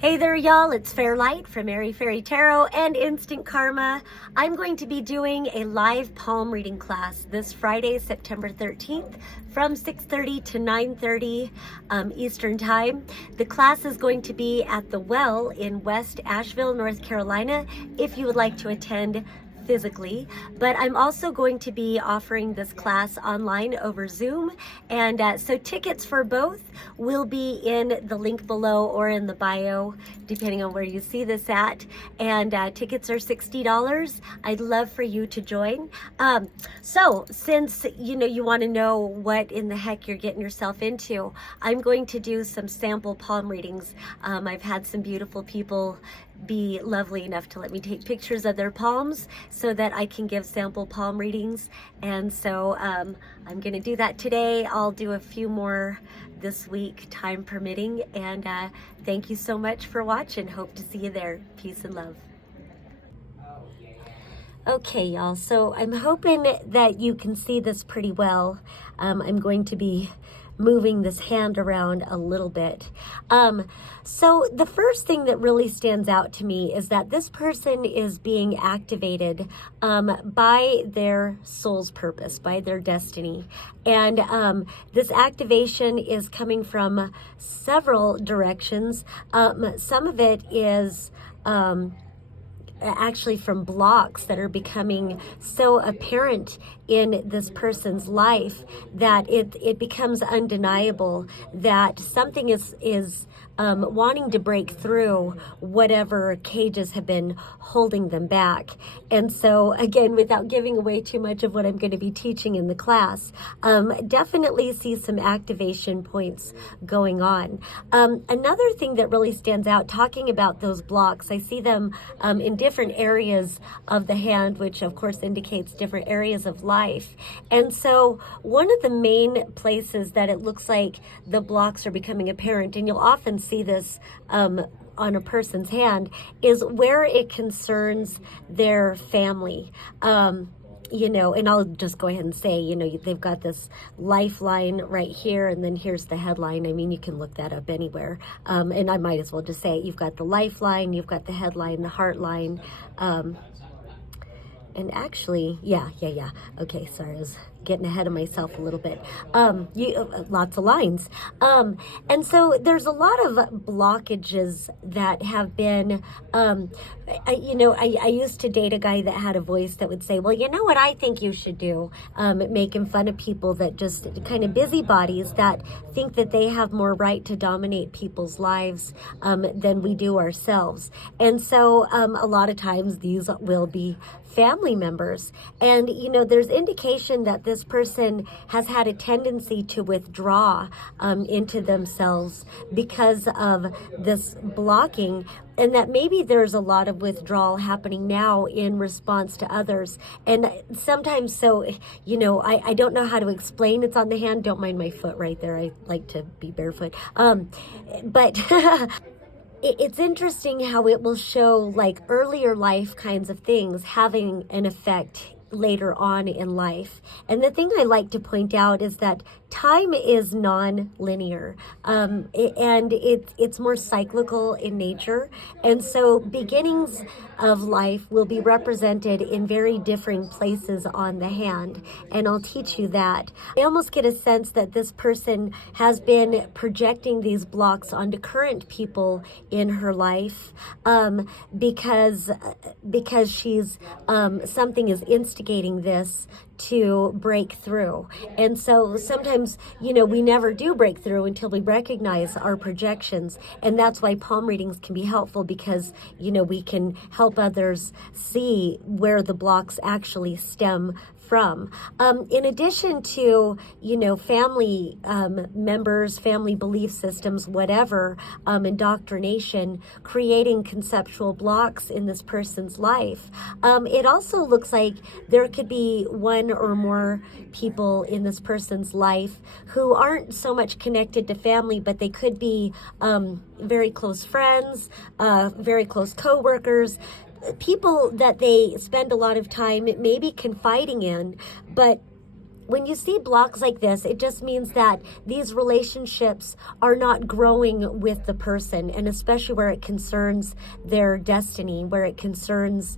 Hey there, y'all. It's Fairlight from Airy Fairy Tarot and Instant Karma. I'm going to be doing a live palm reading class this Friday, September 13th from 6:30 to 9:30 Eastern Time. The class is going to be at the Well in West Asheville, North Carolina, if you would like to attend physically, but I'm also going to be offering this class online over Zoom, and so tickets for both will be in the link below or in the bio, depending on where you see this at, and tickets are $60. I'd love for you to join. So since you want to know what in the heck you're getting yourself into, I'm going to do some sample palm readings. I've had some beautiful people be lovely enough to let me take pictures of their palms so that I can give sample palm readings, and so I'm going to do that today. I'll do a few more this week, time permitting, and thank you so much for watching. Hope to see you there. Peace and love. Okay, y'all, so I'm hoping that you can see this pretty well. I'm going to be moving this hand around a little bit. So the first thing that really stands out to me is that this person is being activated by their soul's purpose, by their destiny. And this activation is coming from several directions. Some of it is actually from blocks that are becoming so apparent in this person's life that it becomes undeniable that something is wanting to break through whatever cages have been holding them back. And so again, without giving away too much of what I'm going to be teaching in the class, definitely see some activation points going on. Another thing that really stands out, talking about those blocks, I see them in different areas of the hand, which of course indicates different areas of life. And so one of the main places that it looks like the blocks are becoming apparent, and you'll often see this on a person's hand, is where it concerns their family. And I'll just go ahead and say, they've got this lifeline right here, and then here's the headline. I mean, you can look that up anywhere. And I might as well just say it. You've got the lifeline, you've got the headline, the heart line. And actually, yeah. Okay, sorry, I was getting ahead of myself a little bit. Lots of lines. And so there's a lot of blockages that have been, I used to date a guy that had a voice that would say, well, you know what I think you should do? Making fun of people that just kind of busybodies that think that they have more right to dominate people's lives than we do ourselves. And so a lot of times these will be family members. And, there's indication that this person has had a tendency to withdraw into themselves because of this blocking, and that maybe there's a lot of withdrawal happening now in response to others. And sometimes, so, I don't know how to explain. It's on the hand. Don't mind my foot right there. I like to be barefoot. But it's interesting how it will show like earlier life kinds of things having an effect later on in life. And the thing I like to point out is that time is non-linear, and it's more cyclical in nature. And so beginnings of life will be represented in very different places on the hand, and I'll teach you that. I almost get a sense that this person has been projecting these blocks onto current people in her life because she's something is instigating this to break through. And so sometimes, we never do break through until we recognize our projections. And that's why palm readings can be helpful, because, we can help others see where the blocks actually stem from. In addition to, family members, family belief systems, whatever, indoctrination, creating conceptual blocks in this person's life. It also looks like there could be one or more people in this person's life who aren't so much connected to family, but they could be very close friends, very close co-workers, people that they spend a lot of time maybe confiding in, but when you see blocks like this, it just means that these relationships are not growing with the person, and especially where it concerns their destiny, where it concerns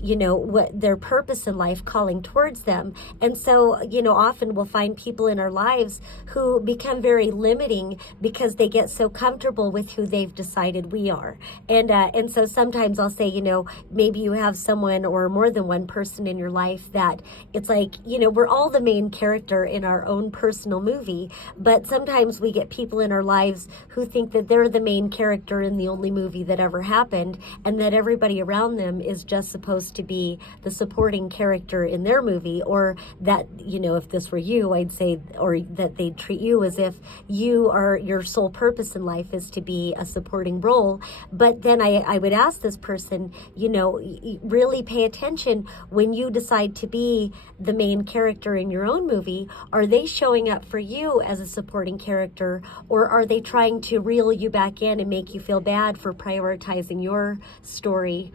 what their purpose in life calling towards them. And so, often we'll find people in our lives who become very limiting because they get so comfortable with who they've decided we are. And so sometimes I'll say, maybe you have someone or more than one person in your life that it's like, we're all the main character in our own personal movie, but sometimes we get people in our lives who think that they're the main character in the only movie that ever happened, and that everybody around them is just supposed to be the supporting character in their movie, or that, if this were you, I'd say, or that they'd treat you as if your sole purpose in life is to be a supporting role. But then I would ask this person, really pay attention when you decide to be the main character in your own movie. Are they showing up for you as a supporting character, or are they trying to reel you back in and make you feel bad for prioritizing your story,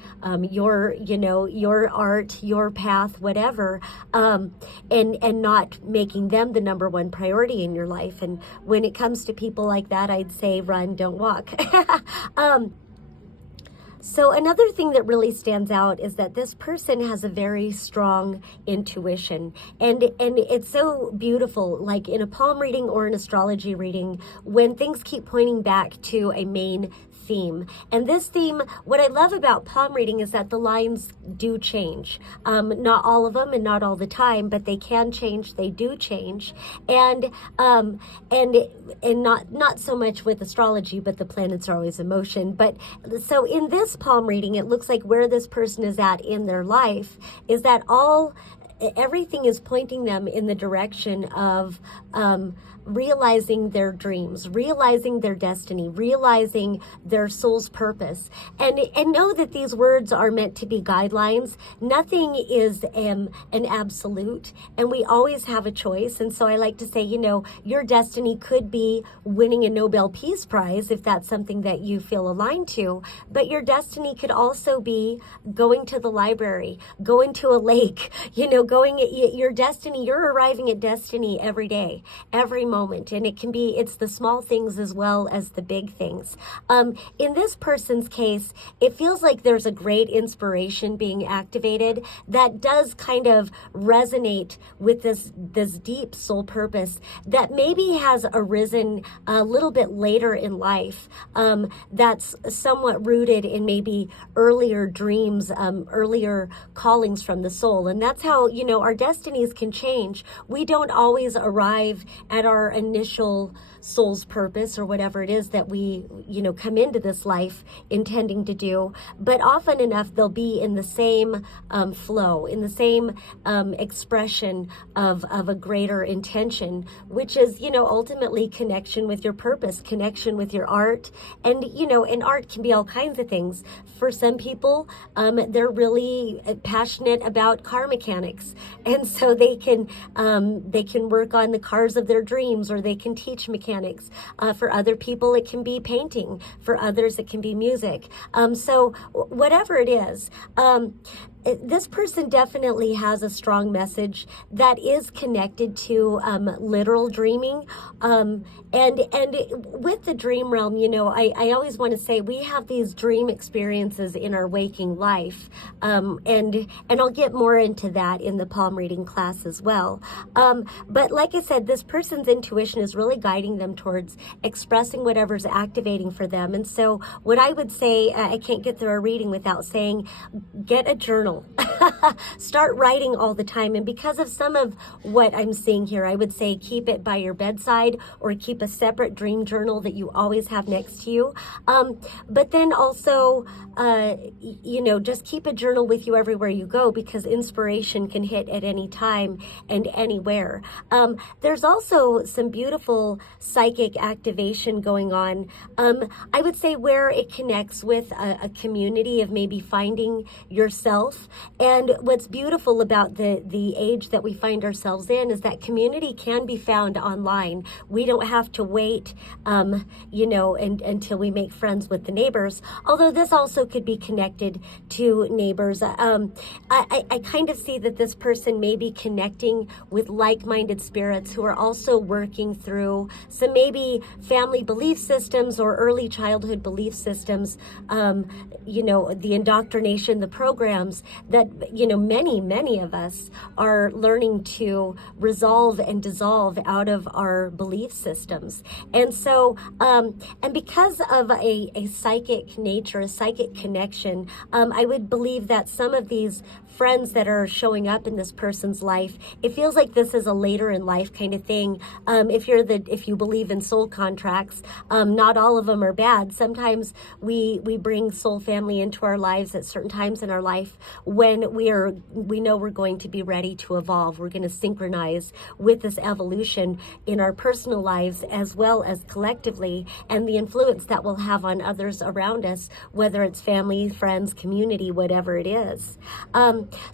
your art, your path, whatever, and not making them the number one priority in your life? And when it comes to people like that, I'd say run, don't walk. So another thing that really stands out is that this person has a very strong intuition, and it's so beautiful, like in a palm reading or an astrology reading, when things keep pointing back to a main theme. And this theme, what I love about palm reading is that the lines do change. Not all of them and not all the time, but they can change. They do change. And not so much with astrology, but the planets are always in motion. But so in this palm reading, it looks like where this person is at in their life is that everything is pointing them in the direction of realizing their dreams, realizing their destiny, realizing their soul's purpose. And know that these words are meant to be guidelines. Nothing is an absolute, and we always have a choice. And so I like to say, your destiny could be winning a Nobel Peace Prize if that's something that you feel aligned to, but your destiny could also be going to the library, going to a lake, your destiny, you're arriving at destiny every day, every moment. And it's the small things as well as the big things. In this person's case, it feels like there's a great inspiration being activated that does kind of resonate with this deep soul purpose that maybe has arisen a little bit later in life, that's somewhat rooted in maybe earlier dreams, earlier callings from the soul. And that's how, our destinies can change. We don't always arrive at our initial soul's purpose or whatever it is that we, come into this life intending to do. But often enough, they'll be in the same flow, in the same expression of a greater intention, which is, ultimately connection with your purpose, connection with your art. And, and art can be all kinds of things. For some people, they're really passionate about car mechanics. And so they can work on the cars of their dreams, or they can teach mechanics. For other people, it can be painting. For others, it can be music. So whatever it is, this person definitely has a strong message that is connected to literal dreaming. And with the dream realm, I always want to say we have these dream experiences in our waking life. And I'll get more into that in the palm reading class as well. But like I said, this person's intuition is really guiding them towards expressing whatever's activating for them. And so what I would say, I can't get through a reading without saying, get a journal. Start writing all the time. And because of some of what I'm seeing here, I would say keep it by your bedside, or keep a separate dream journal that you always have next to you. But then also, just keep a journal with you everywhere you go, because inspiration can hit at any time and anywhere. There's also some beautiful psychic activation going on. I would say where it connects with a community of maybe finding yourself enough. And what's beautiful about the age that we find ourselves in is that community can be found online. We don't have to wait, until we make friends with the neighbors, although this also could be connected to neighbors. I kind of see that this person may be connecting with like-minded spirits who are also working through some maybe family belief systems or early childhood belief systems, the indoctrination, the programs that, many of us are learning to resolve and dissolve out of our belief systems. And so, and because of a psychic nature, a psychic connection, I would believe that some of these friends that are showing up in this person's life, it feels like this is a later in life kind of thing. If you believe in soul contracts, not all of them are bad. Sometimes we bring soul family into our lives at certain times in our life when we know we're going to be ready to evolve. We're going to synchronize with this evolution in our personal lives as well as collectively, and the influence that we'll have on others around us, whether it's family, friends, community, whatever it is.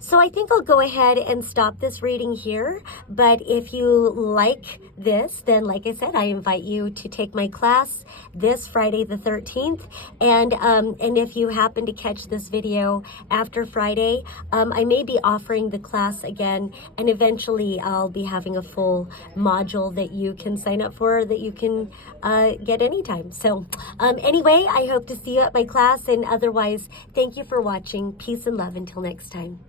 So I think I'll go ahead and stop this reading here. But if you like this, then like I said, I invite you to take my class this Friday the 13th. And if you happen to catch this video after Friday, I may be offering the class again, and eventually I'll be having a full module that you can sign up for, that you can get anytime. So anyway, I hope to see you at my class, and otherwise, thank you for watching. Peace and love until next time.